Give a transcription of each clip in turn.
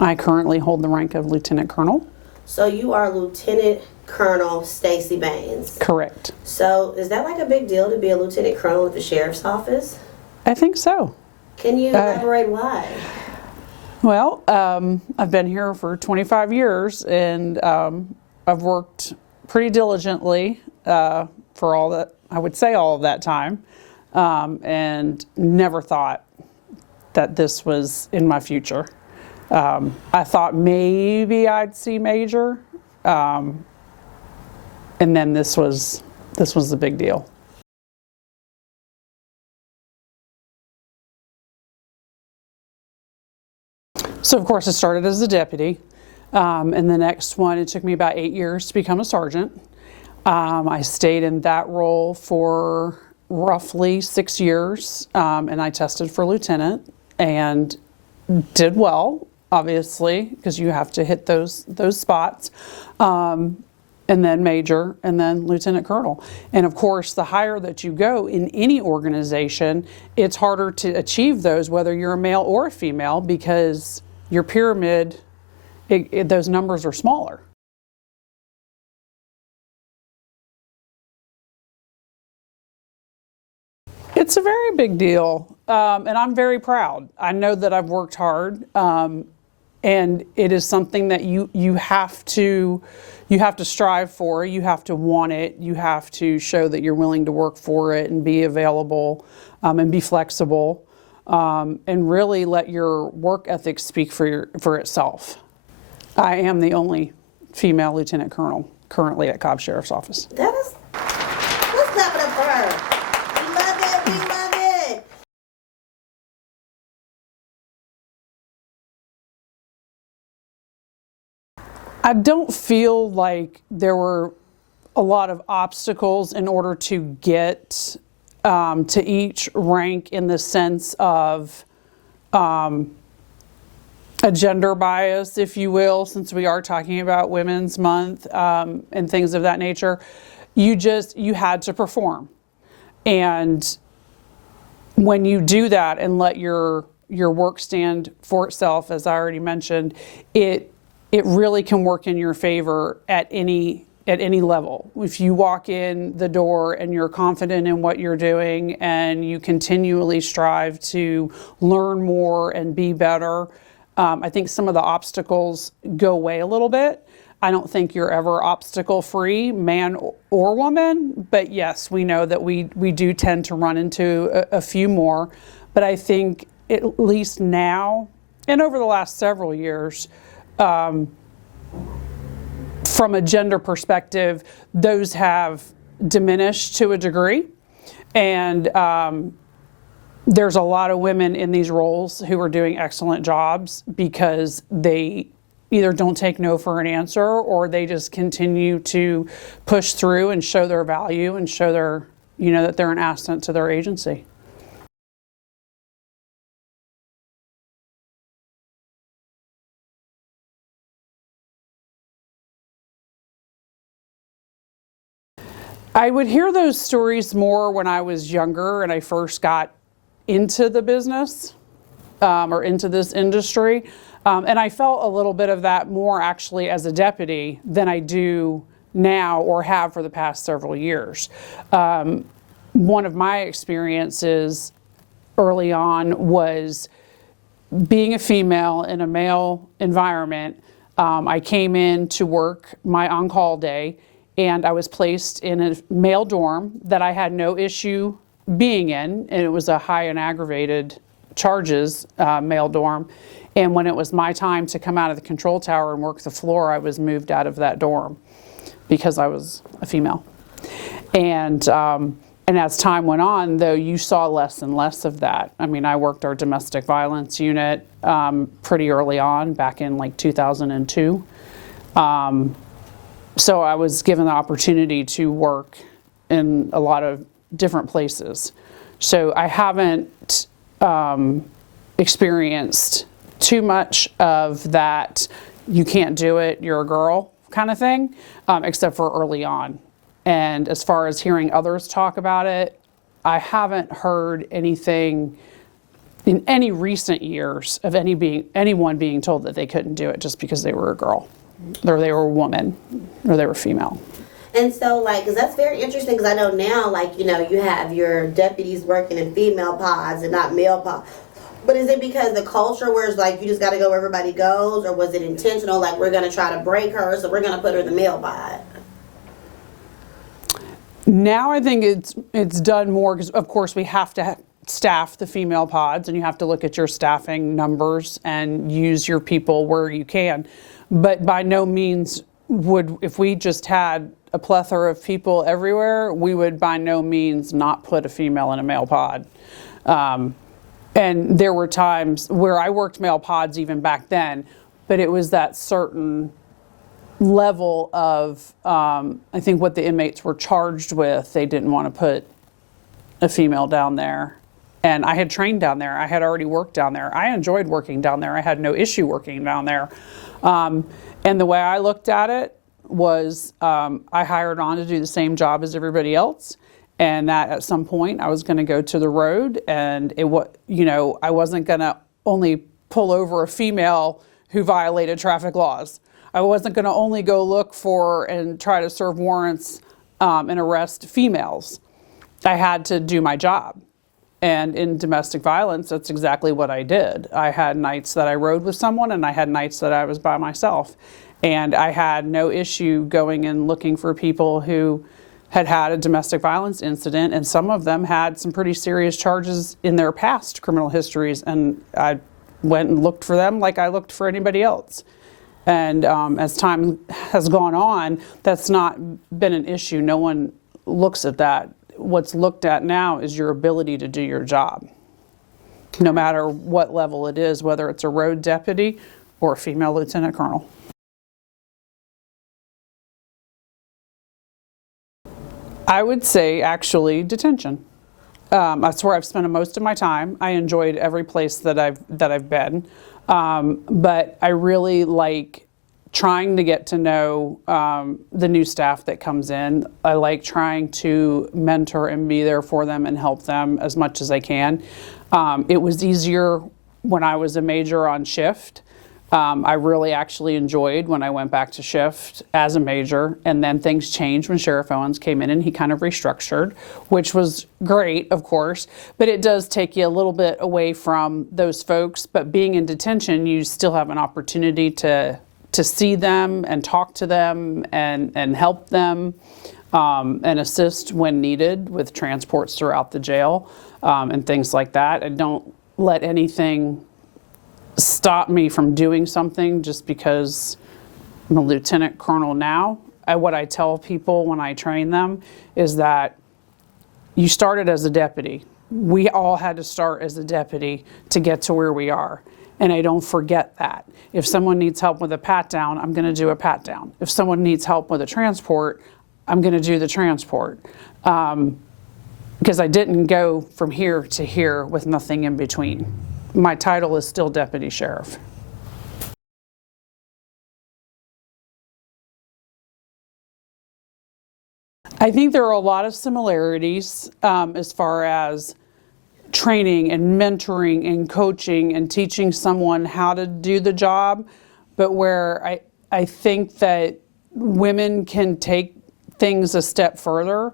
I currently hold the rank of Lieutenant Colonel. So you are Lieutenant Colonel Stacy Bains. Correct. So is that like a big deal to be a Lieutenant Colonel at the Sheriff's Office? I think so. Can you elaborate why? Well, I've been here for 25 years, and I've worked pretty diligently for all that, I would say all of that time, and never thought that this was in my future. I thought maybe I'd see major, and then this was the big deal. So of course I started as a deputy, and the next one, it took me about 8 years to become a sergeant. I stayed in that role for roughly 6 years, and I tested for lieutenant and did well, obviously, because you have to hit those spots, and then major, and then lieutenant colonel. And of course, the higher that you go in any organization, it's harder to achieve those, whether you're a male or a female, because your pyramid, those numbers are smaller. It's a very big deal, and I'm very proud. I know that I've worked hard, and it is something that you have to strive for. You have to want it. You have to show that you're willing to work for it and be available, and be flexible, and really let your work ethic speak for itself. I am the only female lieutenant colonel currently at Cobb Sheriff's Office. Let's clap it up for her. We love it. We love it. I don't feel like there were a lot of obstacles in order to get to each rank, in the sense of a gender bias, if you will, since we are talking about Women's Month and things of that nature. You had to perform. And when you do that and let your work stand for itself, as I already mentioned, it really can work in your favor at any level. If you walk in the door and you're confident in what you're doing and you continually strive to learn more and be better, I think some of the obstacles go away a little bit. I don't think you're ever obstacle-free, man or woman, but yes, we know that we do tend to run into a few more. But I think at least now, and over the last several years, from a gender perspective, those have diminished to a degree. And there's a lot of women in these roles who are doing excellent jobs because they either don't take no for an answer, or they just continue to push through and show their value and show that they're an asset to their agency. I would hear those stories more when I was younger and I first got into the business or into this industry. And I felt a little bit of that more actually as a deputy than I do now or have for the past several years. One of my experiences early on was being a female in a male environment. I came in to work my on-call day, and I was placed in a male dorm that I had no issue being in, and it was a high and aggravated charges male dorm. And when it was my time to come out of the control tower and work the floor, I was moved out of that dorm because I was a female. And as time went on, though, you saw less and less of that. I mean, I worked our domestic violence unit pretty early on, back in like 2002. So I was given the opportunity to work in a lot of different places. So I haven't experienced too much of that, you can't do it, you're a girl kind of thing, except for early on. And as far as hearing others talk about it, I haven't heard anything in any recent years of anyone being told that they couldn't do it just because they were a girl, or they were a woman, or they were female. And so, like, because that's very interesting, because I know now, like, you know, you have your deputies working in female pods and not male pods. But is it because the culture where it's like you just got to go where everybody goes, or was it intentional, like we're going to try to break her, so we're going to put her in the male pod? Now I think it's done more because, of course, we have to staff the female pods, and you have to look at your staffing numbers and use your people where you can. But by no means if we just had a plethora of people everywhere, we would by no means not put a female in a male pod. And there were times where I worked male pods even back then, but it was that certain level of, I think what the inmates were charged with, they didn't want to put a female down there. And I had trained down there. I had already worked down there. I enjoyed working down there. I had no issue working down there. And the way I looked at it was I hired on to do the same job as everybody else. And that at some point I was going to go to the road, and I wasn't going to only pull over a female who violated traffic laws. I wasn't going to only go look for and try to serve warrants and arrest females. I had to do my job. And in domestic violence, that's exactly what I did. I had nights that I rode with someone, and I had nights that I was by myself. And I had no issue going and looking for people who had had a domestic violence incident, and some of them had some pretty serious charges in their past criminal histories, and I went and looked for them like I looked for anybody else. And as time has gone on, that's not been an issue. No one looks at that. What's looked at now is your ability to do your job, no matter what level it is, whether it's a road deputy or a female lieutenant colonel. I would say actually detention. That's where I've spent most of my time. I enjoyed every place that I've been, but I really like trying to get to know the new staff that comes in. I like trying to mentor and be there for them and help them as much as I can. It was easier when I was a major on shift. I really actually enjoyed when I went back to shift as a major, and then things changed when Sheriff Owens came in and he kind of restructured, which was great, of course, but it does take you a little bit away from those folks. But being in detention, you still have an opportunity to see them and talk to them and help them and assist when needed with transports throughout the jail and things like that. And don't let anything stop me from doing something just because I'm a lieutenant colonel now. What I tell people when I train them is that you started as a deputy. We all had to start as a deputy to get to where we are. And I don't forget that. If someone needs help with a pat down, I'm going to do a pat down. If someone needs help with a transport, I'm going to do the transport. Because I didn't go from here to here with nothing in between. My title is still deputy sheriff. I think there are a lot of similarities as far as training and mentoring and coaching and teaching someone how to do the job, but where I think that women can take things a step further,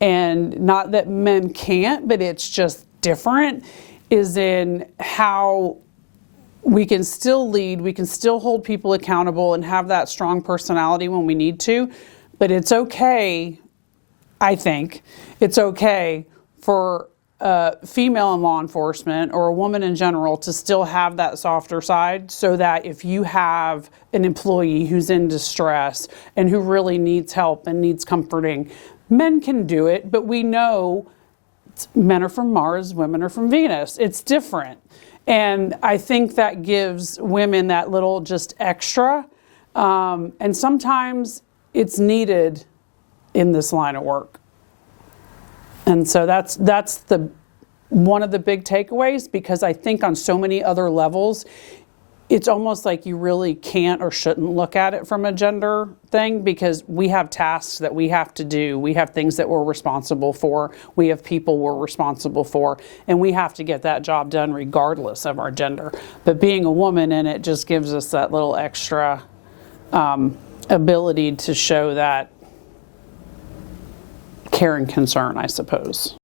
and not that men can't, but it's just different, is in how we can still lead, we can still hold people accountable and have that strong personality when we need to, but it's okay, I think, it's okay for a female in law enforcement or a woman in general to still have that softer side, so that if you have an employee who's in distress and who really needs help and needs comforting, men can do it, but we know men are from Mars, women are from Venus. It's different. And I think that gives women that little just extra. And sometimes it's needed in this line of work. And so that's one of the big takeaways, because I think on so many other levels, it's almost like you really can't or shouldn't look at it from a gender thing, because we have tasks that we have to do. We have things that we're responsible for. We have people we're responsible for, and we have to get that job done regardless of our gender. But being a woman in it just gives us that little extra ability to show that care and concern, I suppose.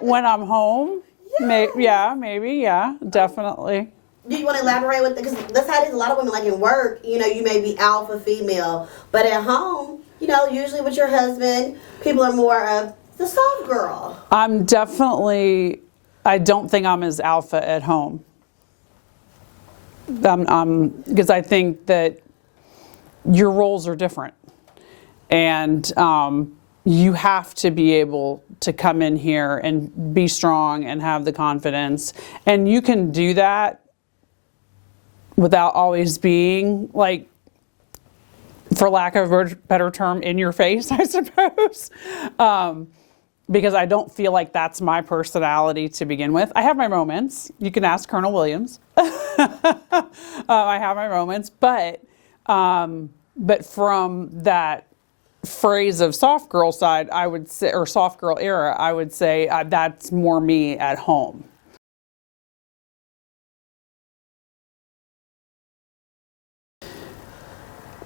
When I'm home, maybe, definitely. Do you want to elaborate with because that's how it is. A lot of women, like in work, you may be alpha female, but at home, usually with your husband, people are more of the soft girl. I don't think I'm as alpha at home. Because I think that your roles are different, and you have to be able to come in here and be strong and have the confidence, and you can do that without always being, like, for lack of a better term, in your face, I suppose. Because I don't feel like that's my personality to begin with. I have my moments. You can ask Colonel Williams. I have my moments, but from that phrase of soft girl side, I would say, or soft girl era, I would say that's more me at home.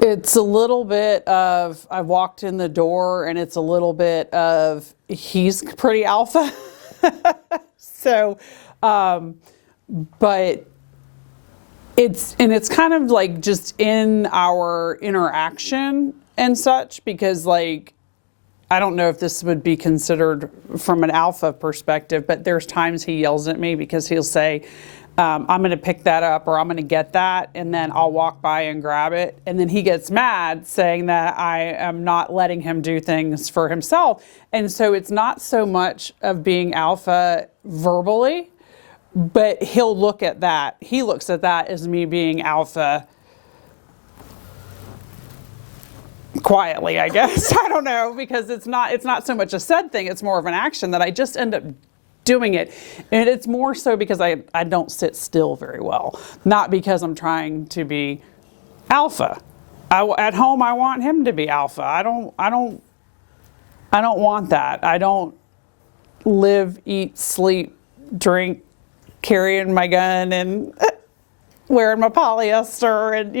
It's a little bit of, I walked in the door, and it's a little bit of, he's pretty alpha. So, but it's kind of like just in our interaction and such, because, like, I don't know if this would be considered from an alpha perspective, but there's times he yells at me because he'll say, I'm going to pick that up, or I'm going to get that, and then I'll walk by and grab it. And then he gets mad, saying that I am not letting him do things for himself. And so it's not so much of being alpha verbally, but he'll look at that. He looks at that as me being alpha quietly, I guess. I don't know, because it's not so much a said thing, it's more of an action that I just end up doing it. And it's more so because I don't sit still very well, not because I'm trying to be alpha. At home, I want him to be alpha. I don't want that. I don't live, eat, sleep, drink, carrying my gun, and wearing my polyester. And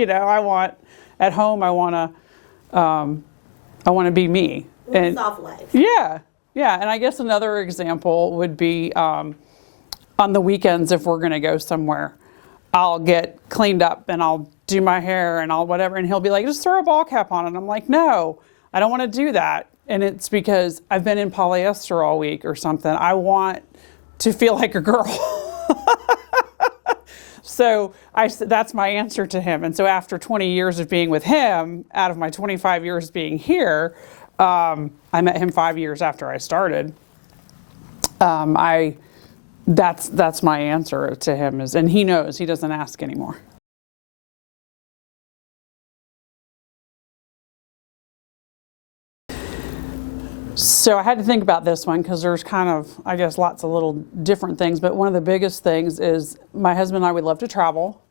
at home, I want to be me. And soft life. Yeah, and I guess another example would be on the weekends, if we're going to go somewhere, I'll get cleaned up and I'll do my hair and I'll whatever, and he'll be like, just throw a ball cap on. And I'm like, no, I don't want to do that. And it's because I've been in polyester all week or something. I want to feel like a girl. So that's my answer to him. And so after 20 years of being with him, out of my 25 years being here, I met him 5 years after I started. That's my answer to him and he knows, he doesn't ask anymore. So I had to think about this one because there's kind of, I guess, lots of little different things. But one of the biggest things is my husband and I, we love to travel,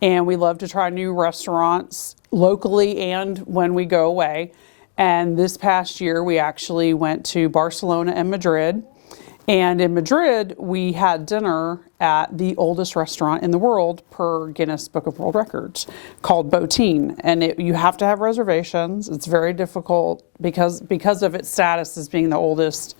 and we love to try new restaurants locally and when we go away. And this past year, we actually went to Barcelona and Madrid. And in Madrid, we had dinner at the oldest restaurant in the world per Guinness Book of World Records, called Botín. And you have to have reservations. It's very difficult because of its status as being the oldest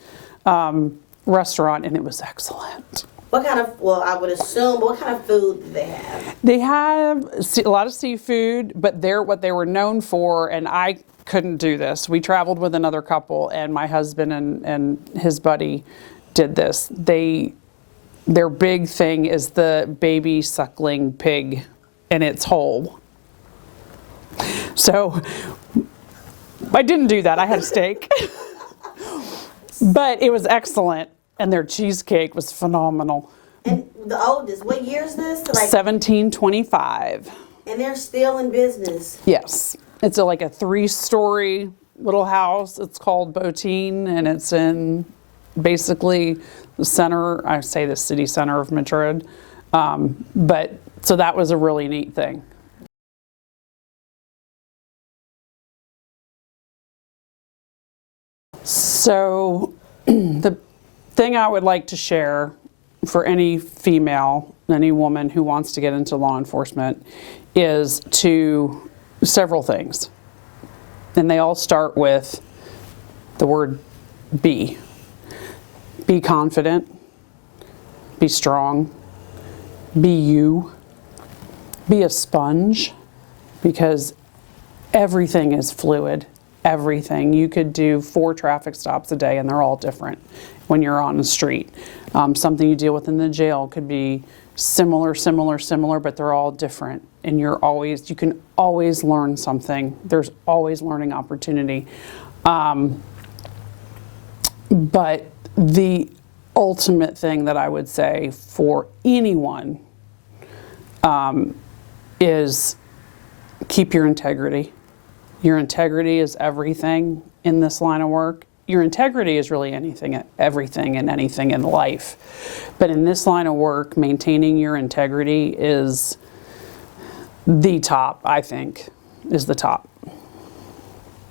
restaurant, and it was excellent. What kind of, I would assume, what kind of food do they have? They have a lot of seafood, but what they were known for, and I couldn't do this. We traveled with another couple, and my husband and his buddy did this. Their big thing is the baby suckling pig in its whole. So I didn't do that. I had a steak. But it was excellent, and their cheesecake was phenomenal. And the oldest, what year is this? Like, 1725. and they're still in business. Yes. It's like a 3-story little house. It's called Botine, and it's in basically the center, I say the city center of Madrid. But so that was a really neat thing. So the thing I would like to share for any female, any woman who wants to get into law enforcement is several things. And they all start with the word be. Be confident, be strong, be you, be a sponge, because everything is fluid. Everything. You could do 4 traffic stops a day and they're all different when you're on the street. Something you deal with in the jail could be similar, but they're all different. And you can always learn something. There's always learning opportunity. But the ultimate thing that I would say for anyone is keep your integrity. Your integrity is everything in this line of work. Your integrity is really everything and anything in life. But in this line of work, maintaining your integrity is the top, I think, is the top.